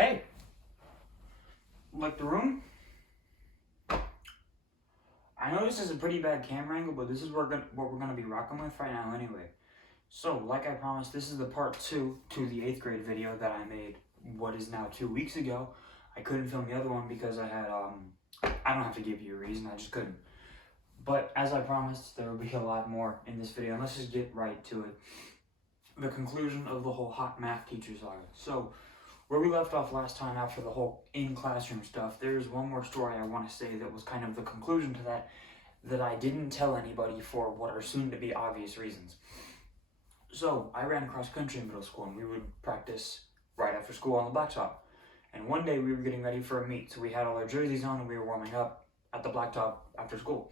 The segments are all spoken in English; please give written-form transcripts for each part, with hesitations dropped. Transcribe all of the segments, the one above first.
Hey, like the room? I know this is a pretty bad camera angle, but this is what we're gonna be rocking with right now anyway. So, like I promised, this is the part 2 to the 8th grade video that I made what is now 2 weeks ago. I couldn't film the other one because I had, I don't have to give you a reason, I just couldn't. But as I promised, there will be a lot more in this video, and let's just get right to it. The conclusion of the whole hot math teacher saga. So, where we left off last time after the whole in-classroom stuff, there's one more story I want to say that was kind of the conclusion to that I didn't tell anybody for what are soon to be obvious reasons. So, I ran cross country in middle school, and we would practice right after school on the blacktop. And one day we were getting ready for a meet, so we had all our jerseys on and we were warming up at the blacktop after school.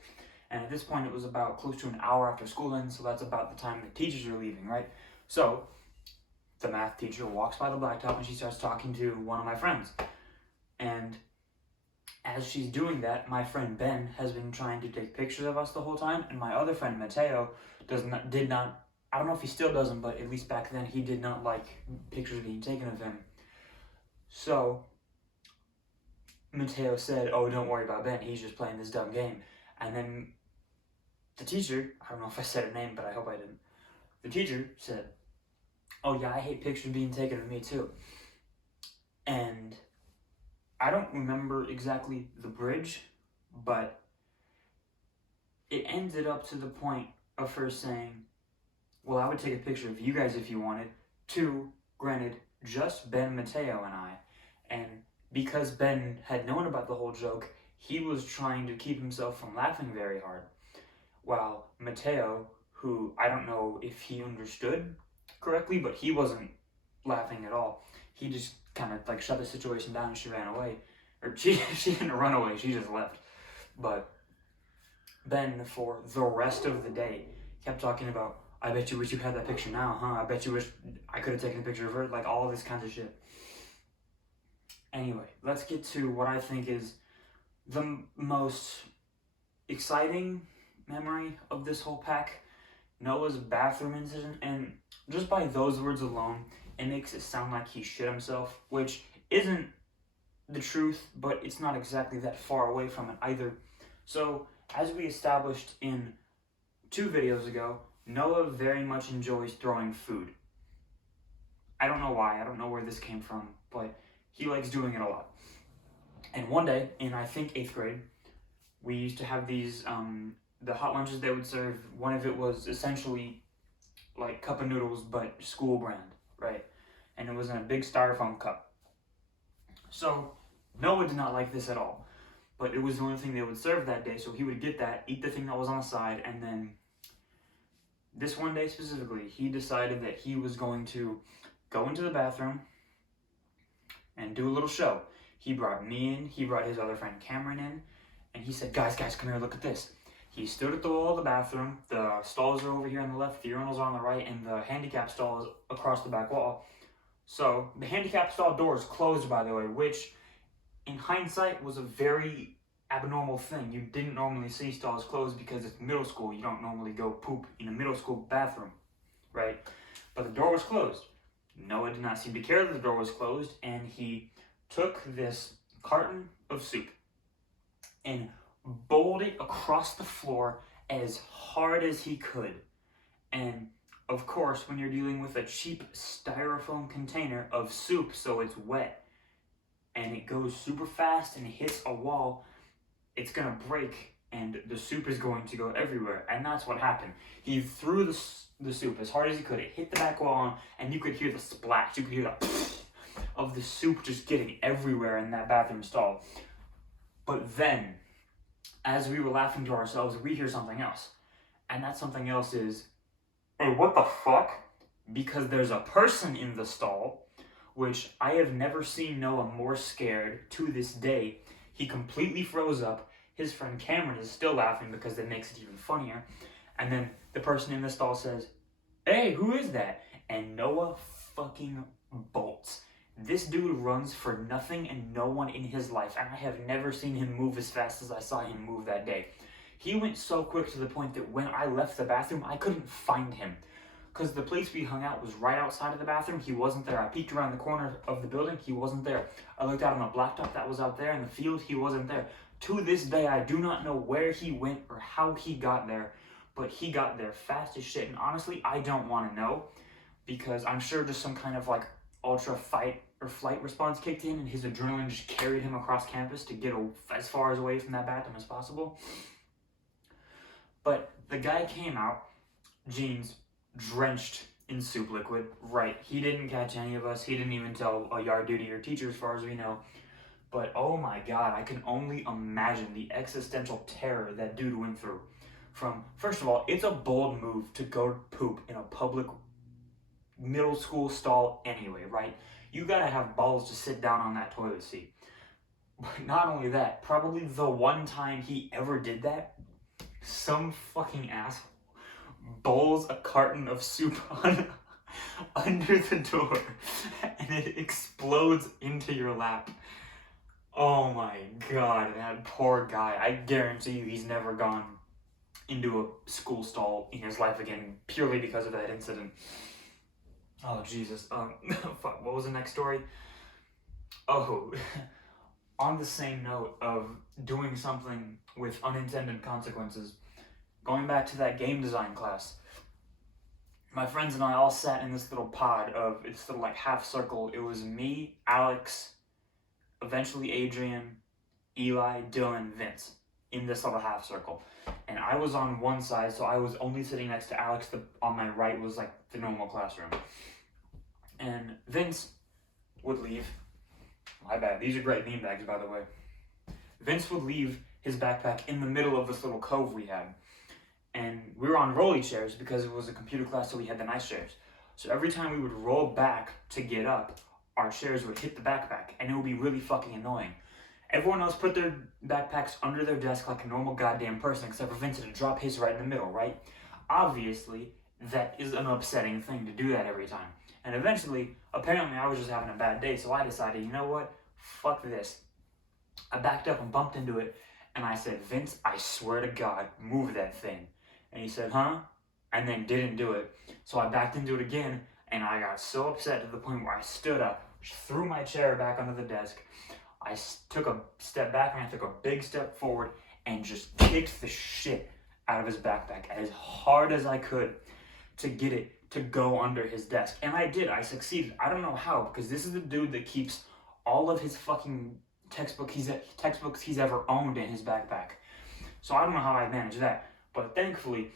And at this point it was about close to an hour after school ends, so that's about the time the teachers are leaving, right? So, the math teacher walks by the blacktop and she starts talking to one of my friends. And as she's doing that, my friend Ben has been trying to take pictures of us the whole time, and my other friend Mateo did not, I don't know if he still doesn't, but at least back then he did not like pictures being taken of him. So Mateo said, "Oh, don't worry about Ben, he's just playing this dumb game." And then the teacher, I don't know if I said her name, but I hope I didn't. The teacher said, "Oh yeah, I hate pictures being taken of me too." And I don't remember exactly the bridge, but it ended up to the point of her saying, "Well, I would take a picture of you guys if you wanted." To, granted, just Ben, Mateo, and I. And because Ben had known about the whole joke, he was trying to keep himself from laughing very hard. While Mateo, who I don't know if he understood correctly, but he wasn't laughing at all. He just kind of like shut the situation down and she ran away. Or she didn't run away, she just left. But Ben, for the rest of the day, kept talking about, "I bet you wish you had that picture now, huh? I bet you wish I could have taken a picture of her," like all this kinds of shit. Anyway, let's get to what I think is the most exciting memory of this whole pack. Noah's bathroom incident, and just by those words alone, it makes it sound like he shit himself, which isn't the truth, but it's not exactly that far away from it either. So, as we established in 2 videos ago, Noah very much enjoys throwing food. I don't know why, I don't know where this came from, but he likes doing it a lot. And one day, in I think 8th grade, we used to have these, the hot lunches they would serve. One of it was essentially like cup of noodles, but school brand, right? And it was in a big styrofoam cup. So Noah did not like this at all, but it was the only thing they would serve that day, so he would get that, eat the thing that was on the side, and then this one day specifically, he decided that he was going to go into the bathroom and do a little show. He brought me in, he brought his other friend Cameron in, and he said, guys, come here, look at this." He stood at the wall of the bathroom. The stalls are over here on the left, the urinals are on the right, and the handicap stall is across the back wall. So the handicap stall door is closed, by the way, which in hindsight was a very abnormal thing. You didn't normally see stalls closed because it's middle school. You don't normally go poop in a middle school bathroom, right? But the door was closed. Noah did not seem to care that the door was closed, and he took this carton of soup and bowled it across the floor as hard as he could. And of course, when you're dealing with a cheap styrofoam container of soup, so it's wet, and it goes super fast and it hits a wall, it's gonna break and the soup is going to go everywhere. And that's what happened. He threw the soup as hard as he could. It hit the back wall, and you could hear the splash. You could hear the of the soup just getting everywhere in that bathroom stall. But then, as we were laughing to ourselves, we hear something else. And that something else is, "Hey, what the fuck?" Because there's a person in the stall, which I have never seen Noah more scared to this day. He completely froze up. His friend Cameron is still laughing because that makes it even funnier. And then the person in the stall says, "Hey, who is that?" And Noah fucking bolts. This dude runs for nothing and no one in his life, and I have never seen him move as fast as I saw him move that day. He went so quick to the point that when I left the bathroom, I couldn't find him. because the place we hung out was right outside of the bathroom. He wasn't there. I peeked around the corner of the building. He wasn't there. I looked out on the blacktop that was out there in the field. He wasn't there. To this day, I do not know where he went or how he got there, but he got there fast as shit. And honestly, I don't want to know, because I'm sure just some kind of like ultra fight or flight response kicked in, and his adrenaline just carried him across campus to get as far as away from that bathroom as possible. But the guy came out, jeans drenched in soup liquid. Right, he didn't catch any of us. He didn't even tell a yard duty or teacher as far as we know. But oh my god, I can only imagine the existential terror that dude went through. From, first of all, it's a bold move to go poop in a public middle school stall anyway, right? You gotta have balls to sit down on that toilet seat. But not only that, probably the one time he ever did that, some fucking asshole bowls a carton of soup on under the door and it explodes into your lap. Oh my god, that poor guy. I guarantee you he's never gone into a school stall in his life again purely because of that incident. Oh Jesus. Fuck, what was the next story? Oh, on the same note of doing something with unintended consequences, going back to that game design class, my friends and I all sat in this little pod of, it's little like half circle. It was me, Alex, eventually Adrian, Eli, Dylan, Vince, in this little half circle. And I was on one side, so I was only sitting next to Alex. On my right was like the normal classroom. And Vince would leave. My bad, these are great bean bags, by the way. Vince would leave his backpack in the middle of this little cove we had. And we were on rolly chairs because it was a computer class, so we had the nice chairs. So every time we would roll back to get up, our chairs would hit the backpack, and it would be really fucking annoying. Everyone else put their backpacks under their desk like a normal goddamn person, except for Vincent to drop his right in the middle, right? Obviously, that is an upsetting thing to do that every time. And eventually, apparently I was just having a bad day, so I decided, you know what? Fuck this. I backed up and bumped into it, and I said, Vince, I swear to God, move that thing. And he said, huh? And then didn't do it. So I backed into it again, and I got so upset to the point where I stood up, threw my chair back under the desk. I took a step back, and I took a big step forward, and just kicked the shit out of his backpack as hard as I could to get it to go under his desk. And I did. I succeeded. I don't know how, because this is the dude that keeps all of his fucking textbooks he's ever owned in his backpack. So I don't know how I managed that. But thankfully,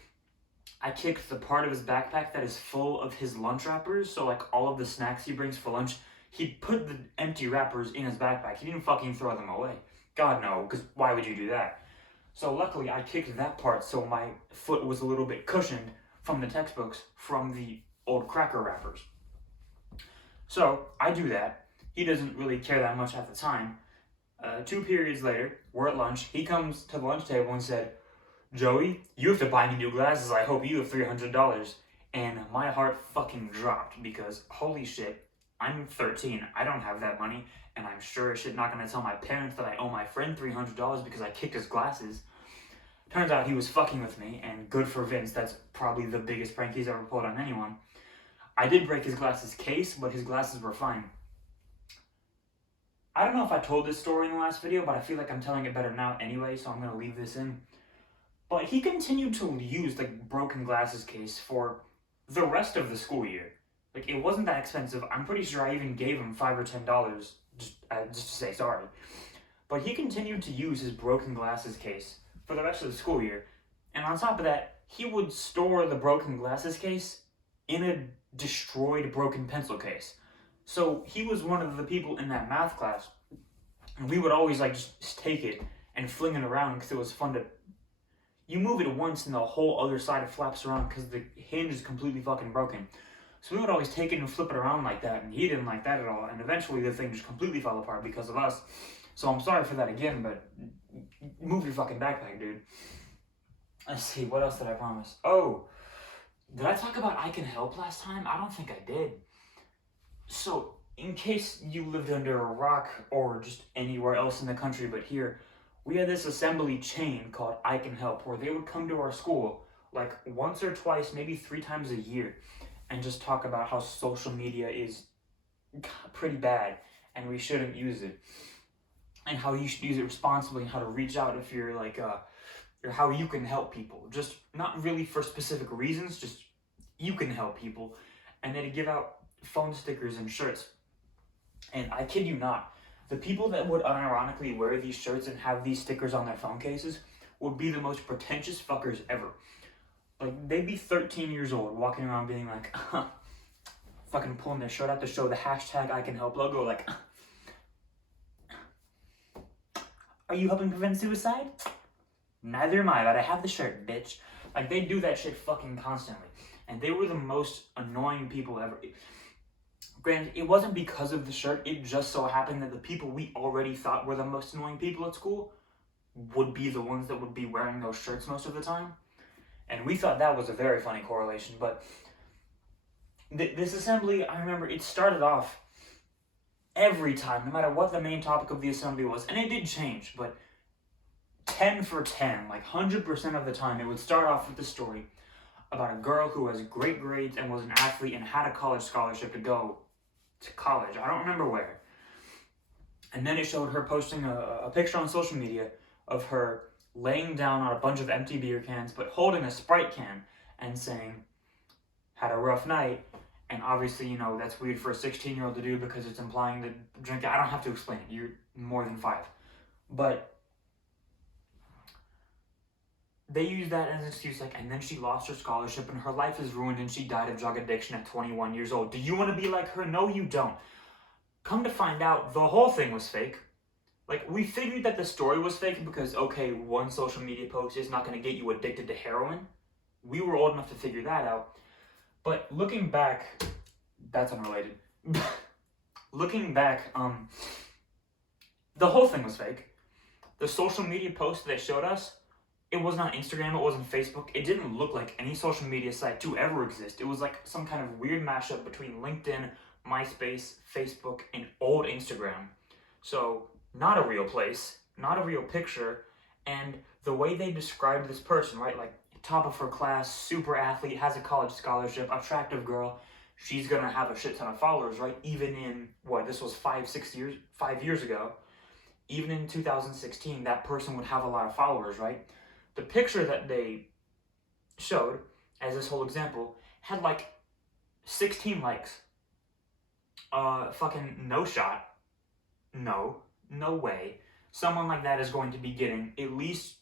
I kicked the part of his backpack that is full of his lunch wrappers. So like all of the snacks he brings for lunch, he put the empty wrappers in his backpack. He didn't fucking throw them away. God no, because why would you do that? So luckily I kicked that part so my foot was a little bit cushioned from the textbooks from the old cracker wrappers. So I do that. He doesn't really care that much at the time. 2 periods later, we're at lunch. He comes to the lunch table and said, Joey, you have to buy me new glasses. I hope you have $300. And my heart fucking dropped because holy shit, I'm 13. I don't have that money. And I'm sure as shit not going to tell my parents that I owe my friend $300 because I kicked his glasses. Turns out he was fucking with me, and good for Vince. That's probably the biggest prank he's ever pulled on anyone. I did break his glasses case, but his glasses were fine. I don't know if I told this story in the last video, but I feel like I'm telling it better now anyway, so I'm going to leave this in. But he continued to use the broken glasses case for the rest of the school year. Like, it wasn't that expensive. I'm pretty sure I even gave him $5 or $10 just to say sorry. But he continued to use his broken glasses case for the rest of the school year. And on top of that, he would store the broken glasses case in a destroyed broken pencil case. So he was one of the people in that math class, and we would always like just take it and fling it around because it was fun to... You move it once and the whole other side flaps around because the hinge is completely fucking broken. So we would always take it and flip it around like that, and he didn't like that at all, and eventually the thing just completely fell apart because of us. So I'm sorry for that again, but move your fucking backpack, dude. Let's see, what else did I promise? Oh, did I talk about I Can Help last time? I don't think I did. So, in case you lived under a rock or just anywhere else in the country but here, we had this assembly chain called I Can Help where they would come to our school like once or twice, maybe 3 times a year, and just talk about how social media is pretty bad and we shouldn't use it, and how you should use it responsibly, and how to reach out if you're like or how you can help people, just not really for specific reasons, just you can help people. And then to give out phone stickers and shirts. And I kid you not, the people that would unironically wear these shirts and have these stickers on their phone cases would be the most pretentious fuckers ever. Like, they'd be 13 years old walking around being like, fucking pulling their shirt out to show the hashtag I can help logo, like, are you helping prevent suicide? Neither am I, but I have the shirt, bitch. Like, they do that shit fucking constantly. And they were the most annoying people ever. Granted, it wasn't because of the shirt, it just so happened that the people we already thought were the most annoying people at school would be the ones that would be wearing those shirts most of the time. And we thought that was a very funny correlation, but this assembly, I remember it started off every time, no matter what the main topic of the assembly was, and it did change, but 10 for 10, like 100% of the time, it would start off with the story about a girl who has great grades and was an athlete and had a college scholarship to go to college. I don't remember where. And then it showed her posting a picture on social media of her laying down on a bunch of empty beer cans, but holding a Sprite can and saying, had a rough night. And obviously, you know, that's weird for a 16-year-old to do because it's implying that drink. I don't have to explain it. You're more than 5. But they use that as an excuse, like, and then she lost her scholarship and her life is ruined and she died of drug addiction at 21 years old. Do you want to be like her? No, you don't. Come to find out, the whole thing was fake. Like, we figured that the story was fake because, okay, one social media post is not going to get you addicted to heroin. We were old enough to figure that out. But looking back, that's unrelated. Looking back, the whole thing was fake. The social media post they showed us, it was not Instagram, it wasn't Facebook. It didn't look like any social media site to ever exist. It was like some kind of weird mashup between LinkedIn, MySpace, Facebook, and old Instagram. So, not a real place, not a real picture, and the way they described this person, right, like, top of her class, super athlete, has a college scholarship, attractive girl, she's gonna have a shit ton of followers, right? Even in, this was 5 years ago, even in 2016, that person would have a lot of followers, right? The picture that they showed, as this whole example, had like 16 likes. Fucking no shot. No way. Someone like that is going to be getting at least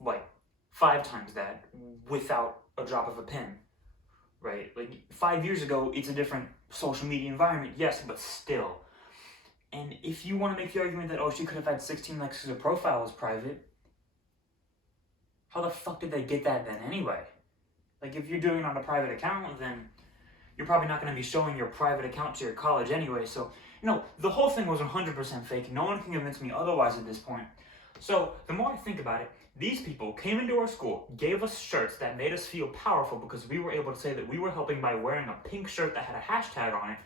like 5 times that without a drop of a pen, right? Like 5 years ago, it's a different social media environment, yes, but still. And if you want to make the argument that, she could have had 16 likes because her profile was private, how the fuck did they get that then anyway? Like, if you're doing it on a private account, then you're probably not going to be showing your private account to your college anyway. So, the whole thing was 100% fake. No one can convince me otherwise at this point. So, the more I think about it, these people came into our school, gave us shirts that made us feel powerful because we were able to say that we were helping by wearing a pink shirt that had a hashtag on it,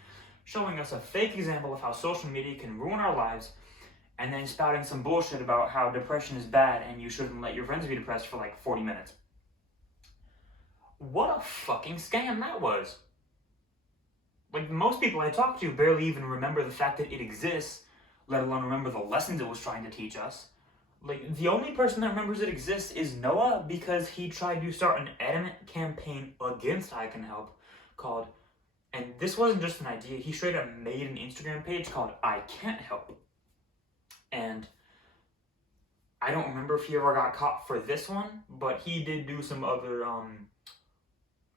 showing us a fake example of how social media can ruin our lives, and then spouting some bullshit about how depression is bad and you shouldn't let your friends be depressed for like 40 minutes. What a fucking scam that was. Like, most people I talk to barely even remember the fact that it exists, let alone remember the lessons it was trying to teach us. Like, the only person that remembers it exists is Noah because he tried to start an adamant campaign against I Can Help called, and this wasn't just an idea, he straight up made an Instagram page called I Can't Help. And I don't remember if he ever got caught for this one, but he did do some other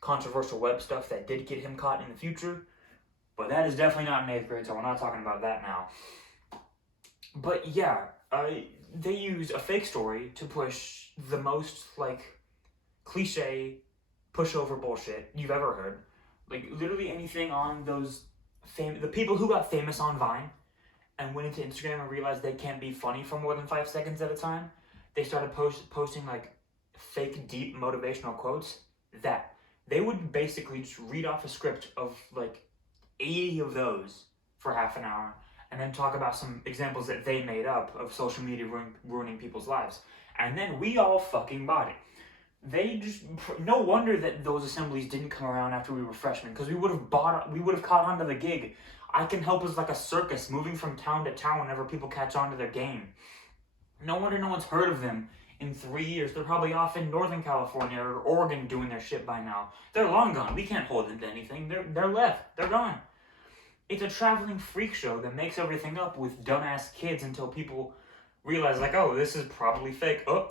controversial web stuff that did get him caught in the future. But that is definitely not in 8th grade, so we're not talking about that now. But yeah, they used a fake story to push the most, cliche, pushover bullshit you've ever heard. Like, literally anything on those the people who got famous on Vine and went into Instagram and realized they can't be funny for more than 5 seconds at a time, they started posting, fake, deep motivational quotes that they would basically just read off a script of, 80 of those for half an hour and then talk about some examples that they made up of social media ruining people's lives. And then we all fucking bought it. they just, no wonder that those assemblies didn't come around after we were freshmen, because we would have caught on to the gig. I Can Help is like a circus moving from town to town whenever people catch on to their game. No wonder no one's heard of them in 3 years. They're probably off in Northern California or Oregon doing their shit by now. They're long gone. We can't hold them to anything. They're left. They're gone. It's a traveling freak show that makes everything up with dumbass kids until people realize, like, oh, this is probably fake. Oh,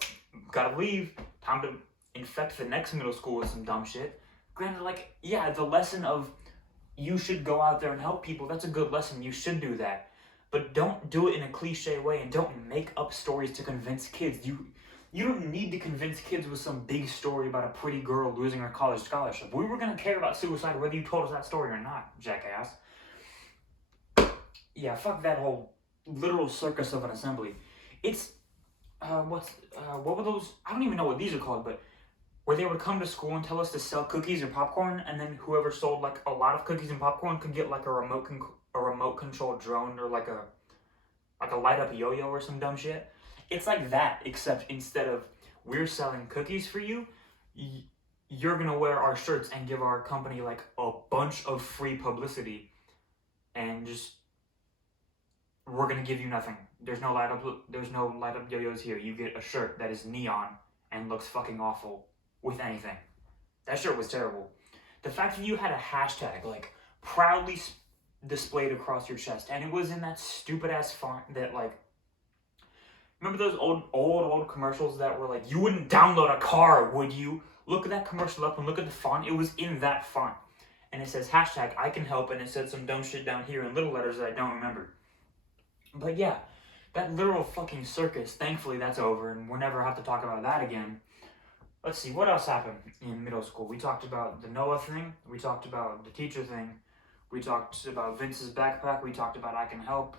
gotta leave. Time to infect the next middle school with some dumb shit. Granted, like, yeah, the lesson of you should go out there and help people, that's a good lesson. You should do that. But don't do it in a cliche way, and don't make up stories to convince kids. You don't need to convince kids with some big story about a pretty girl losing her college scholarship. We were going to care about suicide whether you told us that story or not, jackass. Yeah, fuck that whole literal circus of an assembly. It's, what were those? I don't even know what these are called, but where they would come to school and tell us to sell cookies or popcorn, and then whoever sold like a lot of cookies and popcorn could get like a remote controlled drone, or like a light up yo-yo or some dumb shit. It's like that, except instead of we're selling cookies for you, you're gonna wear our shirts and give our company like a bunch of free publicity, and just we're gonna give you nothing. There's no light up yo-yos here. You get a shirt that is neon and looks fucking awful with anything. That shirt was terrible. The fact that you had a hashtag like proudly displayed across your chest, and it was in that stupid ass font that, like, remember those old commercials that were like, you wouldn't download a car, would you? Look at that commercial up and look at the font. It was in that font, and it says hashtag I Can Help, and it said some dumb shit down here in little letters that I don't remember. But yeah, that literal fucking circus, thankfully that's over, and we'll never have to talk about that again. Let's see, what else happened in middle school? We talked about the Noah thing, we talked about the teacher thing, we talked about Vince's backpack, we talked about I Can Help,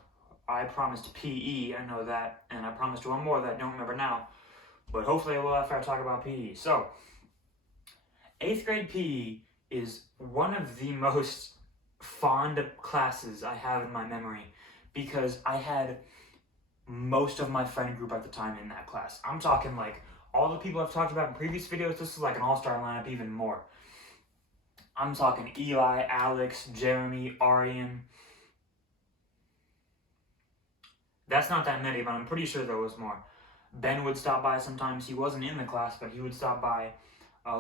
I promised PE, I know that, and I promised one more that I don't remember now, but hopefully I will after I talk about PE. So, 8th grade PE is one of the most fond classes I have in my memory, because I had most of my friend group at the time in that class. I'm talking like all the people I've talked about in previous videos. This is like an all-star lineup, even more. I'm talking Eli, Alex, Jeremy, Arian. That's not that many, but I'm pretty sure there was more. Ben would stop by sometimes. He wasn't in the class, but he would stop by.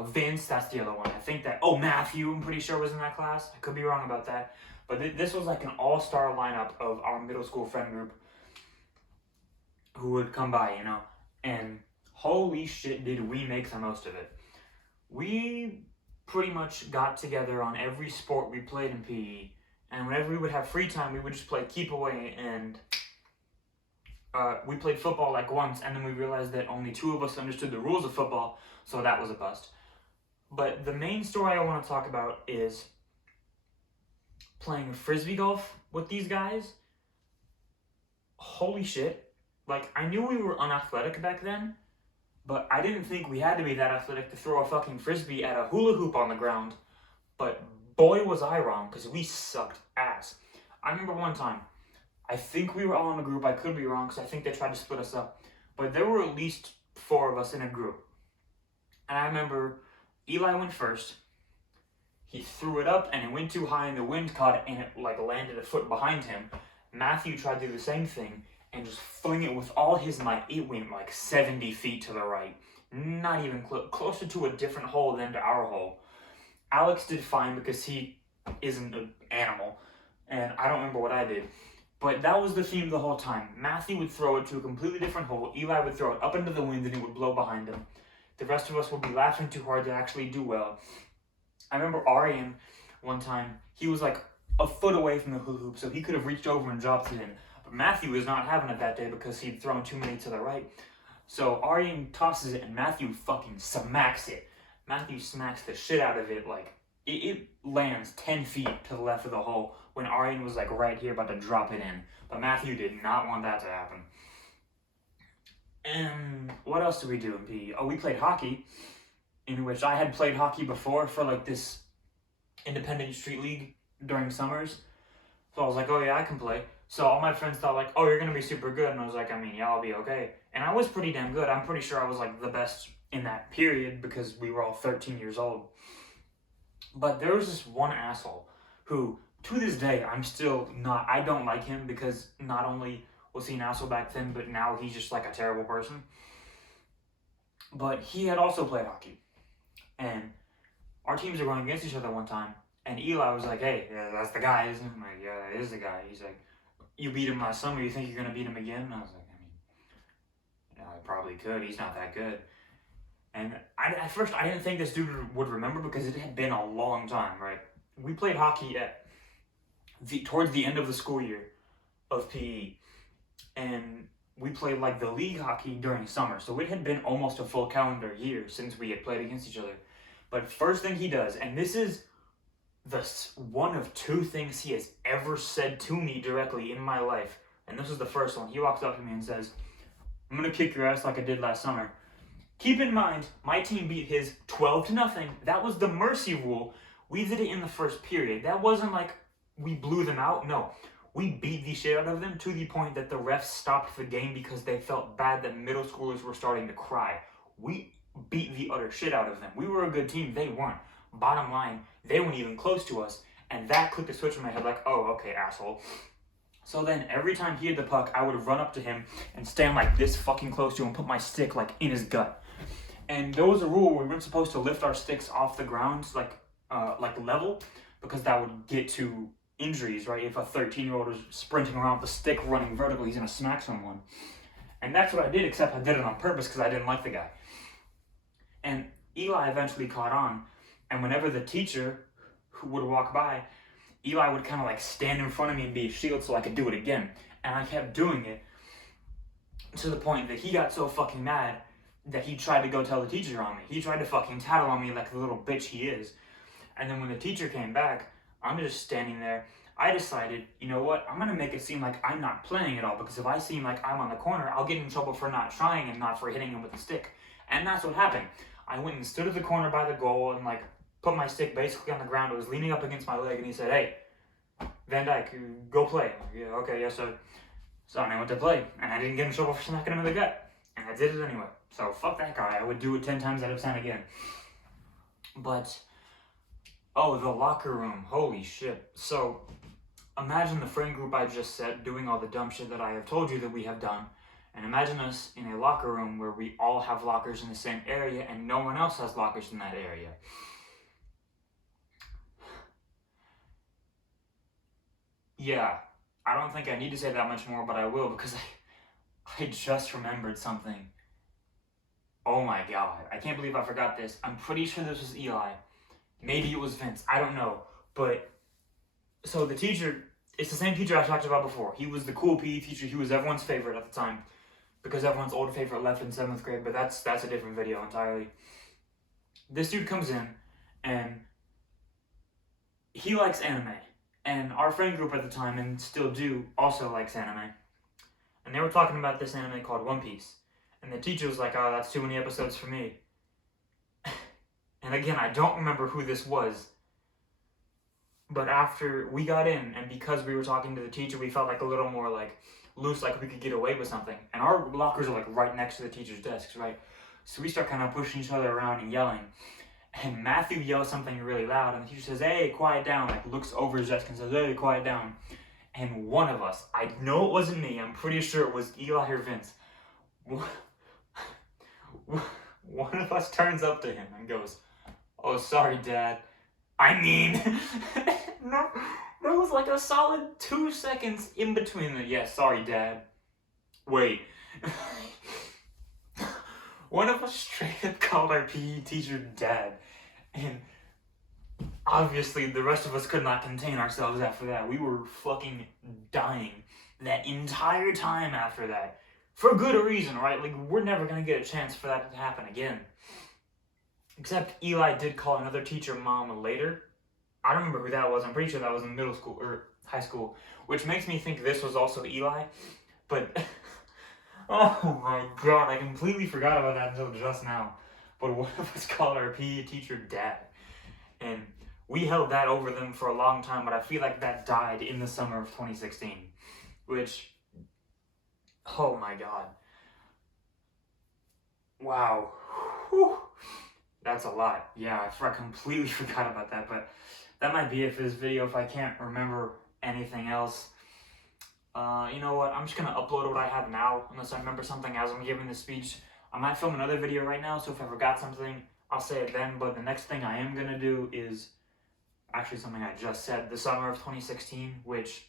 Vince, that's the other one. I think that, Matthew, I'm pretty sure was in that class. I could be wrong about that. But this was like an all-star lineup of our middle school friend group who would come by, and holy shit did we make the most of it. We pretty much got together on every sport we played in PE, and whenever we would have free time, we would just play keep away, and we played football like once, and then we realized that only 2 of us understood the rules of football, so that was a bust. But the main story I want to talk about is playing frisbee golf with these guys. Holy shit. Like, I knew we were unathletic back then, but I didn't think we had to be that athletic to throw a fucking frisbee at a hula hoop on the ground. But boy was I wrong, because we sucked ass. I remember one time, I think we were all in a group. I could be wrong, because I think they tried to split us up. But there were at least 4 of us in a group. And I remember Eli went first. He threw it up, and it went too high, and the wind caught it, and it landed a foot behind him. Matthew tried to do the same thing, and just fling it with all his might. It went like 70 feet to the right. Not even closer to a different hole than to our hole. Alex did fine because he isn't an animal, and I don't remember what I did. But that was the theme the whole time. Matthew would throw it to a completely different hole. Eli would throw it up into the wind, and it would blow behind him. The rest of us would be laughing too hard to actually do well. I remember Arian, one time, he was like a foot away from the hula hoop, so he could have reached over and dropped it in. But Matthew was not having it that day because he'd thrown too many to the right. So Arian tosses it, and Matthew fucking smacks it. Matthew smacks the shit out of it, like, it lands 10 feet to the left of the hole when Arian was like right here about to drop it in. But Matthew did not want that to happen. And what else did we do in PE? Oh, we played hockey, in which I had played hockey before for like this independent street league during summers. So I was like, oh yeah, I can play. So all my friends thought like, oh, you're going to be super good. And I was like, yeah, I'll be okay. And I was pretty damn good. I'm pretty sure I was like the best in that period because we were all 13 years old. But there was this one asshole who, to this day, I don't like him because not only was he an asshole back then, but now he's just like a terrible person. But he had also played hockey. And our teams were going against each other one time. And Eli was like, hey, yeah, that's the guy, isn't it? I'm like, yeah, that is the guy. He's like, you beat him last summer, you think you're going to beat him again? And I was like, I probably could. He's not that good. And at first, I didn't think this dude would remember because it had been a long time, right? We played hockey towards the end of the school year of PE. And we played like the league hockey during summer. So it had been almost a full calendar year since we had played against each other. But first thing he does, and this is the one of two things he has ever said to me directly in my life. And this is the first one. He walks up to me and says, I'm going to kick your ass like I did last summer. Keep in mind, my team beat his 12-0. That was the mercy rule. We did it in the first period. That wasn't like we blew them out. No, we beat the shit out of them to the point that the refs stopped the game because they felt bad that middle schoolers were starting to cry. We beat the utter shit out of them. We were a good team. They weren't. Bottom line, they weren't even close to us. And that clicked a switch in my head like, oh, okay, asshole. So then every time he had the puck, I would run up to him and stand like this fucking close to him and put my stick like in his gut. And there was a rule where we weren't supposed to lift our sticks off the ground like level because that would get to injuries, right? If a 13-year-old is sprinting around with a stick running vertical, he's going to smack someone. And that's what I did, except I did it on purpose because I didn't like the guy. And Eli eventually caught on, and whenever the teacher who would walk by, Eli would kind of like stand in front of me and be a shield so I could do it again. And I kept doing it to the point that he got so fucking mad that he tried to go tell the teacher on me. He tried to fucking tattle on me like the little bitch he is. And then when the teacher came back, I'm just standing there. I decided, you know what? I'm going to make it seem like I'm not playing at all because if I seem like I'm on the corner, I'll get in trouble for not trying and not for hitting him with a stick. And that's what happened. I went and stood at the corner by the goal and like put my stick basically on the ground. It was leaning up against my leg and he said, hey, Van Dyke, go play. I'm like, yeah, okay, yes, sir. So I went to play and I didn't get in trouble for smacking him in the gut. And I did it anyway. So fuck that guy. I would do it 10 times out of 10 again. But, oh, the locker room. Holy shit. So, imagine the friend group I just said doing all the dumb shit that I have told you that we have done. And imagine us in a locker room where we all have lockers in the same area and no one else has lockers in that area. Yeah, I don't think I need to say that much more, but I will because I just remembered something. Oh my god, I can't believe I forgot this. I'm pretty sure this was Eli. Maybe it was Vince, I don't know. But, so the teacher, it's the same teacher I talked about before. He was the cool PE teacher, he was everyone's favorite at the time. Because everyone's old favorite left in 7th grade, but that's a different video entirely. This dude comes in, and he likes anime. And our friend group at the time, and still do, also likes anime. And they were talking about this anime called One Piece. And the teacher was like, oh, that's too many episodes for me. And again, I don't remember who this was. But after we got in, and because we were talking to the teacher, we felt like a little more like loose, like we could get away with something. And our lockers are like right next to the teacher's desks, right? So we start kind of pushing each other around and yelling. And Matthew yells something really loud, and the teacher says, hey, quiet down. Like looks over his desk and says, hey, quiet down. And one of us, I know it wasn't me, I'm pretty sure it was Eli or Vince. One of us turns up to him and goes, oh, sorry, Dad. I mean, no, there was like a solid 2 seconds in between the, yeah, sorry, Dad. Wait. One of us straight up called our PE teacher Dad. And obviously the rest of us could not contain ourselves after that. We were fucking dying that entire time after that. For good reason, right? Like, we're never going to get a chance for that to happen again. Except Eli did call another teacher mom later. I don't remember who that was. I'm pretty sure that was in middle school or high school. Which makes me think this was also Eli. But, oh my god, I completely forgot about that until just now. But one of us called our PE teacher Dad. And we held that over them for a long time, but I feel like that died in the summer of 2016. Which, oh my god. Wow. Whew. That's a lot. Yeah, I completely forgot about that, but that might be it for this video if I can't remember anything else. You know what? I'm just gonna upload what I have now, unless I remember something as I'm giving this speech. I might film another video right now, so if I forgot something, I'll say it then, but the next thing I am gonna do is actually something I just said, the summer of 2016, which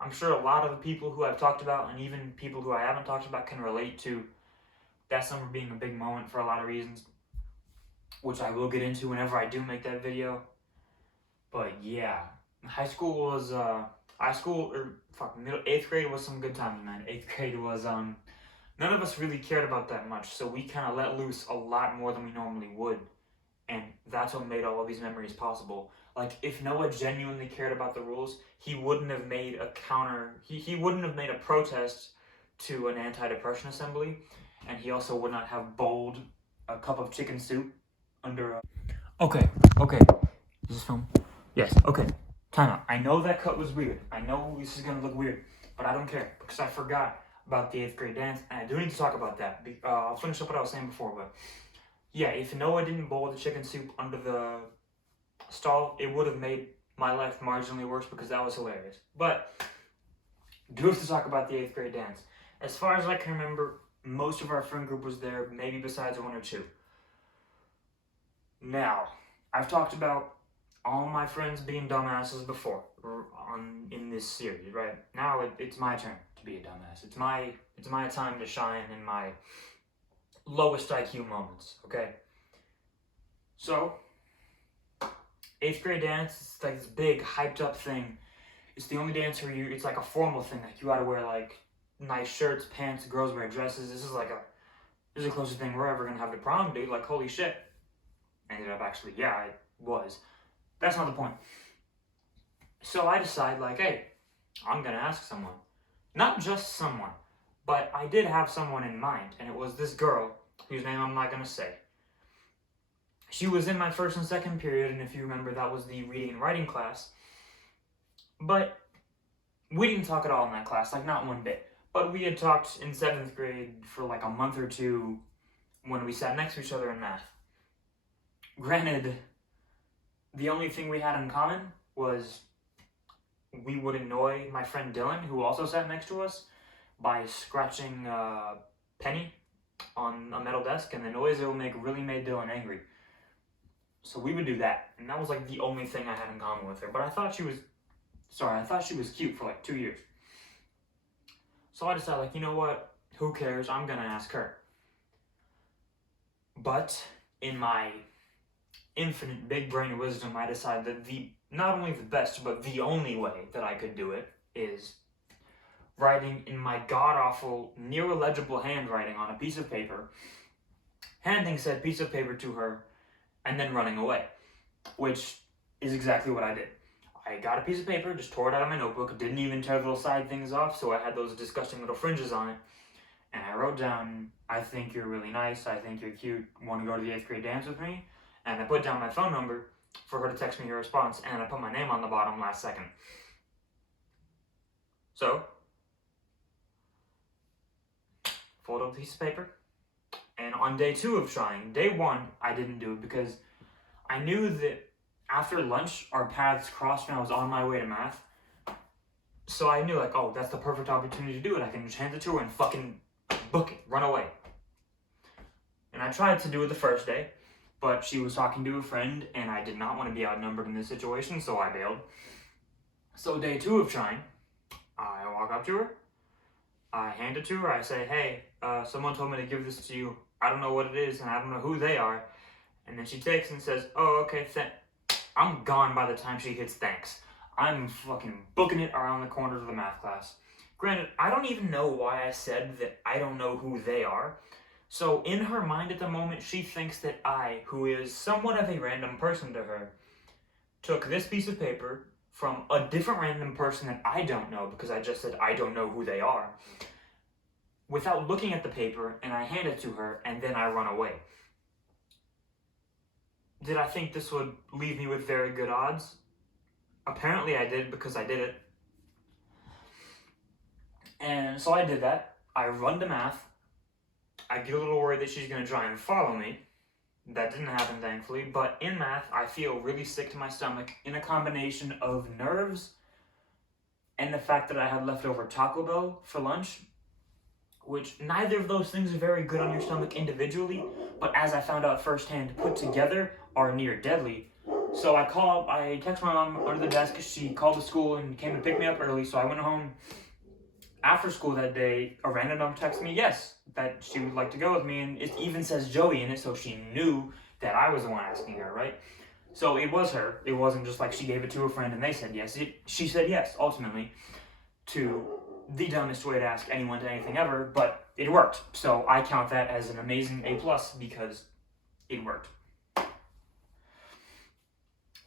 I'm sure a lot of the people who I've talked about, and even people who I haven't talked about, can relate to that summer being a big moment for a lot of reasons, which I will get into whenever I do make that video. But yeah, high school was, eighth grade was some good times, man. Eighth grade was, none of us really cared about that much, so we kind of let loose a lot more than we normally would. And that's what made all of these memories possible. Like, if Noah genuinely cared about the rules, he wouldn't have made he wouldn't have made a protest to an anti-depression assembly, and he also would not have bowled a cup of chicken soup under a... Okay. Is this film? Yes, okay. Time out. I know that cut was weird. I know this is gonna look weird, but I don't care, because I forgot about the 8th grade dance, and I do need to talk about that. I'll finish up what I was saying before, but... yeah, if Noah didn't bowl the chicken soup under the stall, it would have made my life marginally worse because that was hilarious. But, do have to talk about the 8th grade dance. As far as I can remember, most of our friend group was there, maybe besides one or two. Now, I've talked about all my friends being dumbasses before in this series, right? Now it's my turn to be a dumbass. It's my time to shine in my lowest IQ moments, okay? So, 8th grade dance, it's like this big, hyped up thing. It's the only dance where it's like a formal thing, like you gotta wear like nice shirts, pants, girls wear dresses. This is the closest thing we're ever gonna have to prom, dude. Like, holy shit. Ended up actually, yeah, it was. That's not the point. So I decide, like, hey, I'm gonna ask someone. Not just someone, but I did have someone in mind, and it was this girl, whose name I'm not gonna say. She was in my first and second period, and if you remember, that was the reading and writing class. But we didn't talk at all in that class, like not one bit. But we had talked in 7th grade for like a month or two when we sat next to each other in math. Granted, the only thing we had in common was we would annoy my friend Dylan, who also sat next to us, by scratching a penny on a metal desk, and the noise it would make really made Dylan angry. So we would do that, and that was like the only thing I had in common with her. But I thought she was cute for like 2 years. So I decided, like, you know what? Who cares? I'm gonna ask her. But in my infinite big brain wisdom, I decided that not only the best, but the only way that I could do it is writing in my god-awful, near-illegible handwriting on a piece of paper, handing said piece of paper to her, and then running away, which is exactly what I did. I got a piece of paper, just tore it out of my notebook, didn't even tear the little side things off, so I had those disgusting little fringes on it, and I wrote down, I think you're really nice, I think you're cute, want to go to the 8th grade dance with me? And I put down my phone number for her to text me her response, and I put my name on the bottom last second. So, fold up a piece of paper, and on day 2 of trying, day 1, I didn't do it because I knew that after lunch, our paths crossed and I was on my way to math. So I knew, like, oh, that's the perfect opportunity to do it. I can just hand it to her and fucking book it, run away. And I tried to do it the first day, but she was talking to a friend, and I did not want to be outnumbered in this situation, so I bailed. So day 2 of trying, I walk up to her, I hand it to her, I say, hey, someone told me to give this to you. I don't know what it is, and I don't know who they are. And then she takes and says, oh, okay, I'm gone by the time she hits thanks. I'm fucking booking it around the corner to the math class. Granted, I don't even know why I said that I don't know who they are. So in her mind at the moment, she thinks that I, who is somewhat of a random person to her, took this piece of paper from a different random person that I don't know, because I just said I don't know who they are, without looking at the paper, and I hand it to her, and then I run away. Did I think this would leave me with very good odds? Apparently I did, because I did it. And so I did that. I run to math. I get a little worried that she's going to try and follow me. That didn't happen, thankfully. But in math, I feel really sick to my stomach in a combination of nerves and the fact that I had leftover Taco Bell for lunch, which neither of those things are very good on your stomach individually, but as I found out firsthand, put together are near deadly. So I text my mom under the desk. She called the school and came to pick me up early, so I went home. After school that day, a random number texted me, yes, that she would like to go with me, and it even says Joey in it, so she knew that I was the one asking her, right? So it was her. It wasn't just like she gave it to a friend and they said yes. She said yes, ultimately, to the dumbest way to ask anyone to anything ever, but it worked. So I count that as an amazing A+ because it worked.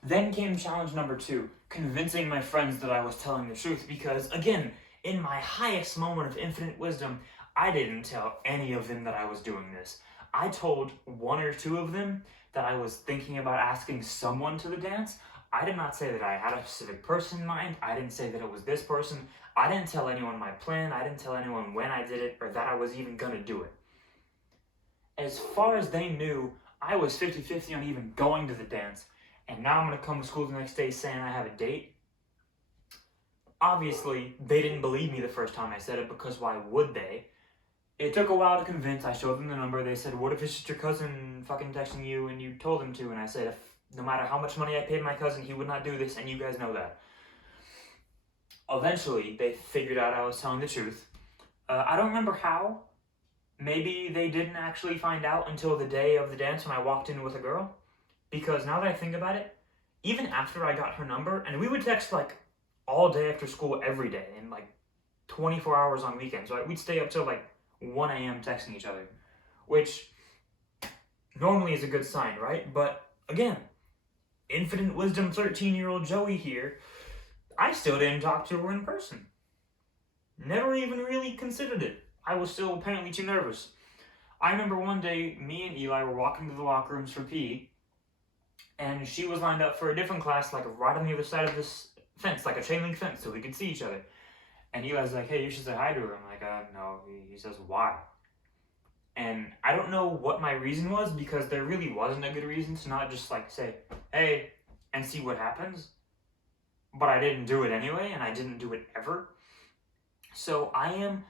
Then came challenge number 2, convincing my friends that I was telling the truth because, again, in my highest moment of infinite wisdom, I didn't tell any of them that I was doing this. I told 1 or 2 of them that I was thinking about asking someone to the dance. I did not say that I had a specific person in mind. I didn't say that it was this person. I didn't tell anyone my plan. I didn't tell anyone when I did it or that I was even going to do it. As far as they knew, I was 50-50 on even going to the dance. And now I'm going to come to school the next day saying I have a date. Obviously, they didn't believe me the first time I said it because why would they? It took a while to convince. I showed them the number. They said, what if it's just your cousin fucking texting you and you told him to? And I said, if no matter how much money I paid my cousin, he would not do this, and you guys know that. Eventually, they figured out I was telling the truth. I don't remember how. Maybe they didn't actually find out until the day of the dance when I walked in with a girl. Because now that I think about it, even after I got her number, and we would text like all day after school every day, and like 24 hours on weekends, right? We'd stay up till like 1 a.m. texting each other, which normally is a good sign, right? But again, infinite wisdom 13-year-old Joey here, I still didn't talk to her in person. Never even really considered it. I was still apparently too nervous. I remember one day, me and Eli were walking to the locker rooms for PE, and she was lined up for a different class, like right on the other side of this fence, like a chain link fence, so we could see each other. And Eli's like, hey, you should say hi to her. I'm like, no. He says, why? And I don't know what my reason was, because there really wasn't a good reason to not just like say, hey, and see what happens. But I didn't do it anyway, and I didn't do it ever. So I am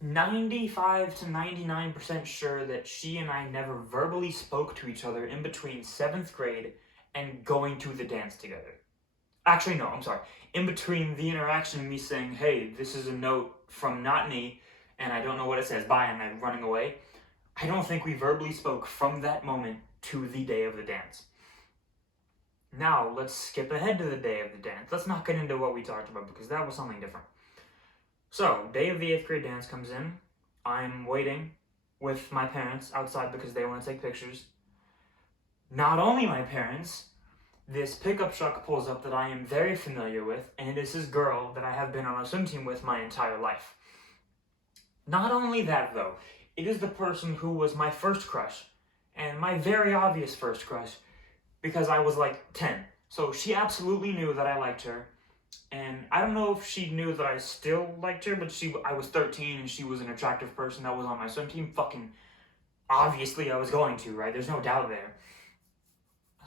95 to 99% sure that she and I never verbally spoke to each other in between 7th grade and going to the dance together. Actually, no, I'm sorry. In between the interaction of me saying, hey, this is a note from not me, and I don't know what it says, bye, and I'm running away, I don't think we verbally spoke from that moment to the day of the dance. Now, let's skip ahead to the day of the dance. Let's not get into what we talked about, because that was something different. So, day of the 8th grade dance comes in. I'm waiting with my parents outside because they want to take pictures. Not only my parents, this pickup truck pulls up that I am very familiar with, and it is this girl that I have been on a swim team with my entire life. Not only that, though, it is the person who was my first crush, and my very obvious first crush, because I was like 10. So she absolutely knew that I liked her. And I don't know if she knew that I still liked her, but I was 13 and she was an attractive person that was on my swim team. Fucking obviously I was going to, right? There's no doubt there.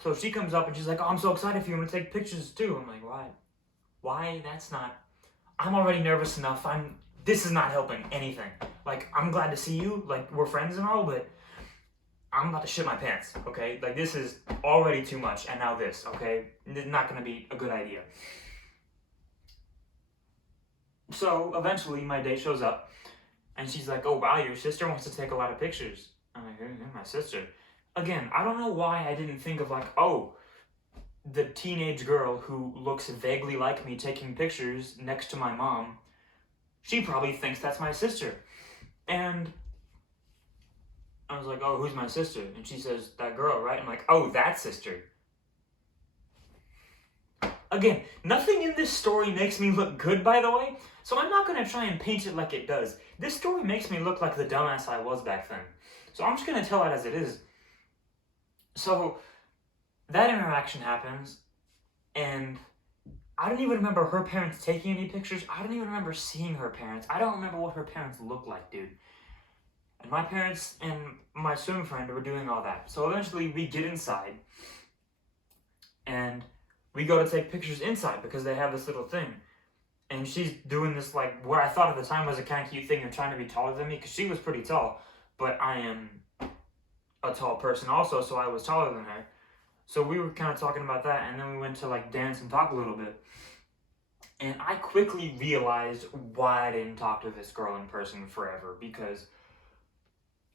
So she comes up and she's like, oh, I'm so excited for you. I'm going to take pictures too. I'm like, why? Why? That's not... I'm already nervous enough. This is not helping anything. Like, I'm glad to see you. Like, we're friends and all, but I'm about to shit my pants, okay? Like, this is already too much, and now this, okay? It's not going to be a good idea. So, eventually, my date shows up, and she's like, oh, wow, your sister wants to take a lot of pictures. I'm like, my sister? Again, I don't know why I didn't think of, like, oh, the teenage girl who looks vaguely like me taking pictures next to my mom, she probably thinks that's my sister. And I was like, oh, who's my sister? And she says, that girl, right? I'm like, oh, that sister. Again, nothing in this story makes me look good, by the way, so I'm not going to try and paint it like it does. This story makes me look like the dumbass I was back then. So I'm just going to tell it as it is. So, that interaction happens, and I don't even remember her parents taking any pictures. I don't even remember seeing her parents. I don't remember what her parents looked like, dude. And my parents and my swim friend were doing all that. So eventually we get inside and we go to take pictures inside because they have this little thing. And she's doing this, like, what I thought at the time was a kind of cute thing of trying to be taller than me, because she was pretty tall. But I am a tall person also, so I was taller than her. So we were kind of talking about that, and then we went to, like, dance and talk a little bit. And I quickly realized why I didn't talk to this girl in person forever, because,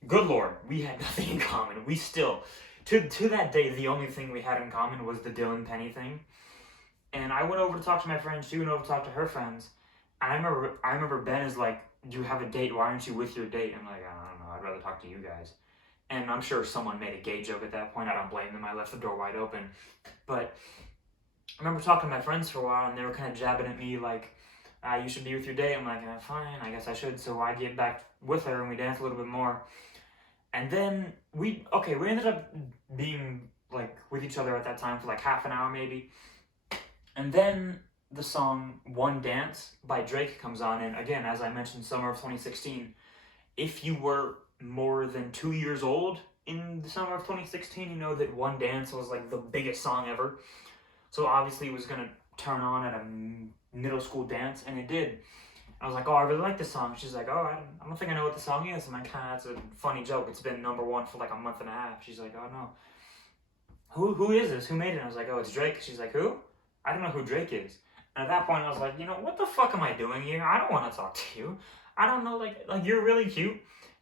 good Lord, we had nothing in common. We still, to that day, the only thing we had in common was the Dylan Penny thing. And I went over to talk to my friends, she went over to talk to her friends. And I remember Ben is like, do you have a date? Why aren't you with your date? I'm like, I don't know, I'd rather talk to you guys. And I'm sure someone made a gay joke at that point. I don't blame them, I left the door wide open. But I remember talking to my friends for a while, and they were kind of jabbing at me like, you should be with your date. I'm like, fine, I guess I should. So I get back with her, and we dance a little bit more. And then we ended up being like with each other at that time for like half an hour maybe. And then the song One Dance by Drake comes on, and again, as I mentioned, summer of 2016, if you were more than 2 years old in the summer of 2016, you know that One Dance was like the biggest song ever. So obviously it was going to turn on at a middle school dance, and it did. I was like, oh, I really like this song. She's like, oh, I don't think I know what the song is. I'm like, that's a funny joke. It's been #1 for like a month and a half. She's like, oh, no. Who is this? Who made it? And I was like, oh, it's Drake. She's like, who? I don't know who Drake is. And at that point, I was like, you know, what the fuck am I doing here? I don't want to talk to you. I don't know, like you're really cute,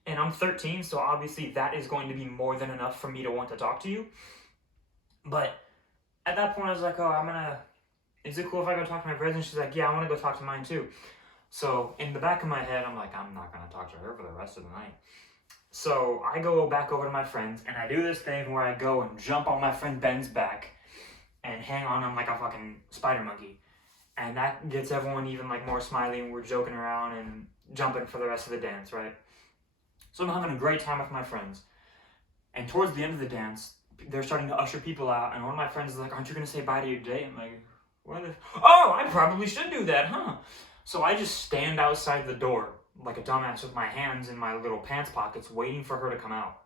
and I'm 13, so obviously that is going to be more than enough for me to want to talk to you. But at that point, I was like, oh, is it cool if I go talk to my friends? And she's like, yeah, I want to go talk to mine too. So in the back of my head, I'm like, I'm not going to talk to her for the rest of the night. So I go back over to my friends, and I do this thing where I go and jump on my friend Ben's back and hang on him like a fucking spider monkey. And that gets everyone even like more smiley, and we're joking around and jumping for the rest of the dance, right? So I'm having a great time with my friends. And towards the end of the dance, they're starting to usher people out, and one of my friends is like, aren't you going to say bye to your date? I'm like, what the... Oh, I probably should do that, huh? So I just stand outside the door like a dumbass with my hands in my little pants pockets waiting for her to come out.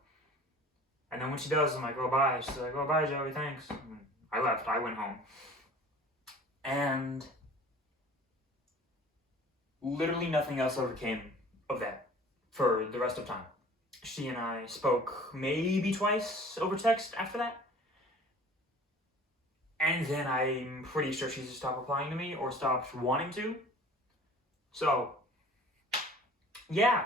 And then when she does, I'm like, oh, bye. She's like, oh, bye, Joey, thanks. I left. I went home. And literally nothing else ever came of that for the rest of time. She and I spoke maybe twice over text after that. And then I'm pretty sure she just stopped replying to me or stopped wanting to. So, yeah.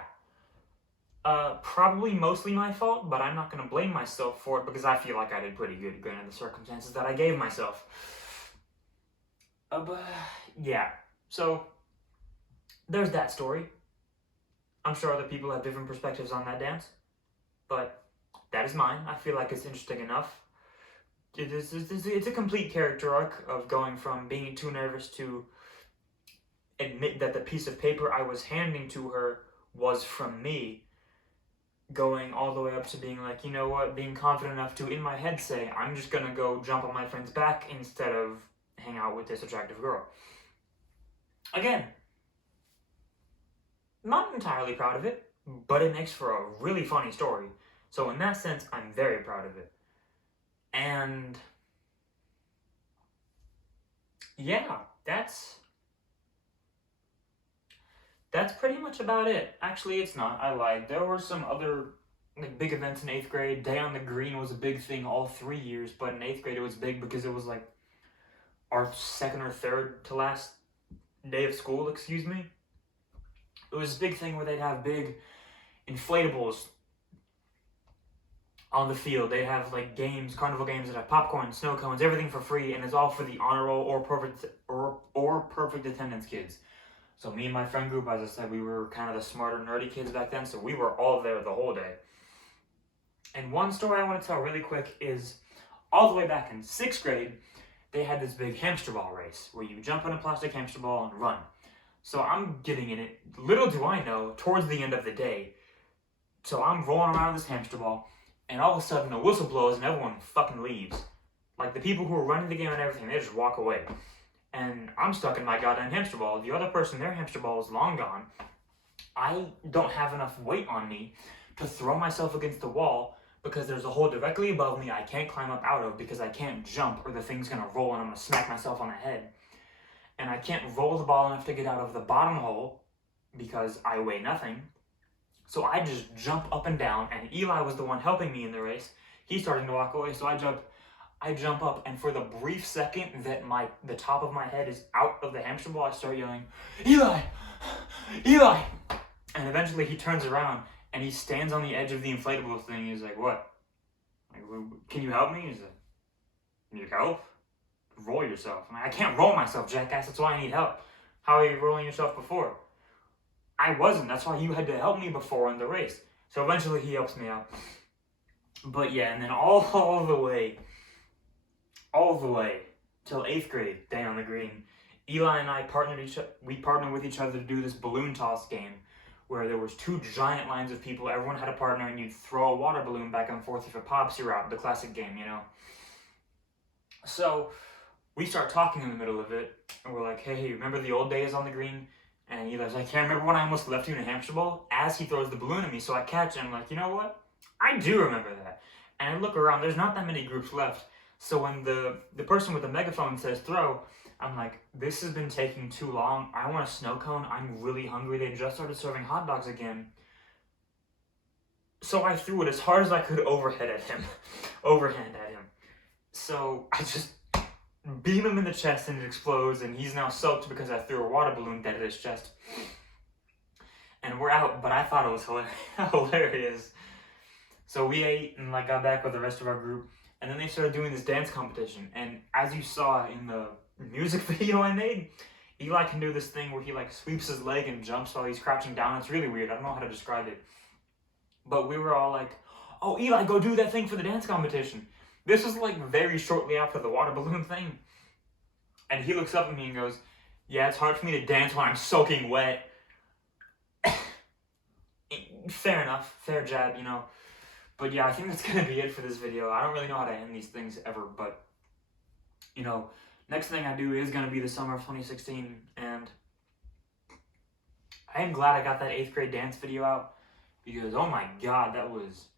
Probably mostly my fault, but I'm not going to blame myself for it because I feel like I did pretty good given the circumstances that I gave myself. But, yeah. So, there's that story. I'm sure other people have different perspectives on that dance, but that is mine. I feel like it's interesting enough. It's a complete character arc of going from being too nervous to admit that the piece of paper I was handing to her was from me, going all the way up to being like, you know what, being confident enough to, in my head, say, I'm just gonna go jump on my friend's back instead of hang out with this attractive girl. Again, not entirely proud of it, but it makes for a really funny story. So in that sense, I'm very proud of it. And yeah, that's pretty much about it. Actually, it's not. I lied. There were some other like big events in 8th grade. Day on the Green was a big thing all 3 years, but in 8th grade it was big because it was like our second or third to last day of school, excuse me. It was a big thing where they'd have big inflatables on the field. They'd have like games, carnival games that have popcorn, snow cones, everything for free, and it's all for the honor roll or perfect attendance kids. So me and my friend group, as I said, we were kind of the smarter, nerdy kids back then, so we were all there the whole day. And one story I want to tell really quick is all the way back in 6th grade, they had this big hamster ball race where you jump on a plastic hamster ball and run. So I'm getting in it, little do I know, towards the end of the day. So I'm rolling around this hamster ball, and all of a sudden a whistle blows and everyone fucking leaves. Like the people who were running the game and everything, they just walk away. And I'm stuck in my goddamn hamster ball. The other person, their hamster ball is long gone. I don't have enough weight on me to throw myself against the wall because there's a hole directly above me I can't climb up out of because I can't jump or the thing's gonna roll and I'm gonna smack myself on the head. And I can't roll the ball enough to get out of the bottom hole because I weigh nothing. So I just jump up and down, and Eli was the one helping me in the race. He's starting to walk away, so I jump up, and for the brief second that the top of my head is out of the hamster ball, I start yelling, Eli! Eli! And eventually he turns around, and he stands on the edge of the inflatable thing. He's like, what? Like, can you help me? He's like, need help? Roll yourself. I'm like, I can't roll myself, jackass. That's why I need help. How are you rolling yourself before? I wasn't. That's why you had to help me before in the race. So eventually he helps me out. But yeah, and then all the way till 8th grade, day on the green, Eli and I partnered with each other to do this balloon toss game where there was 2 giant lines of people. Everyone had a partner, and you'd throw a water balloon back and forth. If it pops, you're out. The classic game, you know. So we start talking in the middle of it, and we're like, hey, remember the old days on the green? And Eli's like, yeah, remember when I almost left you in a hamster ball? As he throws the balloon at me, so I catch it, and I'm like, you know what? I do remember that. And I look around, there's not that many groups left. So when the person with the megaphone says throw, I'm like, this has been taking too long. I want a snow cone. I'm really hungry. They just started serving hot dogs again. So I threw it as hard as I could overhand at him. So I just beam him in the chest and it explodes, and he's now soaked because I threw a water balloon dead at his chest. And we're out, but I thought it was hilarious. So we ate and got back with the rest of our group, and then they started doing this dance competition. And as you saw in the music video I made, Eli can do this thing where he sweeps his leg and jumps while he's crouching down. It's really weird. I don't know how to describe it. But we were all like, oh, Eli, go do that thing for the dance competition. This was very shortly after the water balloon thing. And he looks up at me and goes, yeah, it's hard for me to dance when I'm soaking wet. Fair enough. Fair jab, you know. But yeah, I think that's going to be it for this video. I don't really know how to end these things ever, but, you know, next thing I do is going to be the summer of 2016, and I am glad I got that 8th grade dance video out, because, oh my god, that was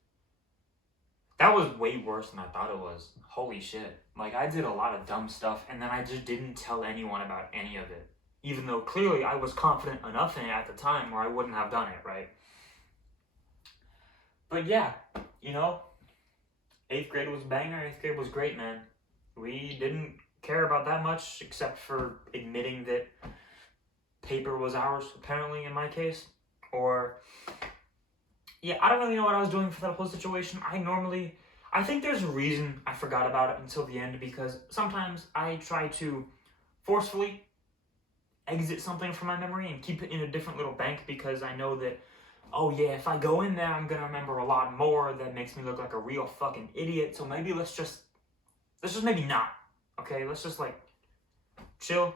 way worse than I thought it was. Holy shit. I did a lot of dumb stuff, and then I just didn't tell anyone about any of it, even though clearly I was confident enough in it at the time where I wouldn't have done it, right? But yeah, you know, 8th grade was a banger. 8th grade was great, man. We didn't care about that much, except for admitting that paper was ours, apparently, in my case. Or, yeah, I don't really know what I was doing for that whole situation. I think there's a reason I forgot about it until the end, because sometimes I try to forcefully exit something from my memory and keep it in a different little bank, because I know that, oh yeah, if I go in there, I'm gonna remember a lot more. That makes me look like a real fucking idiot. So maybe let's just maybe not. Okay, let's just chill.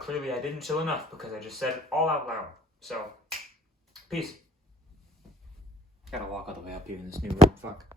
Clearly I didn't chill enough because I just said it all out loud. So, peace. Gotta walk all the way up here in this new room. Fuck.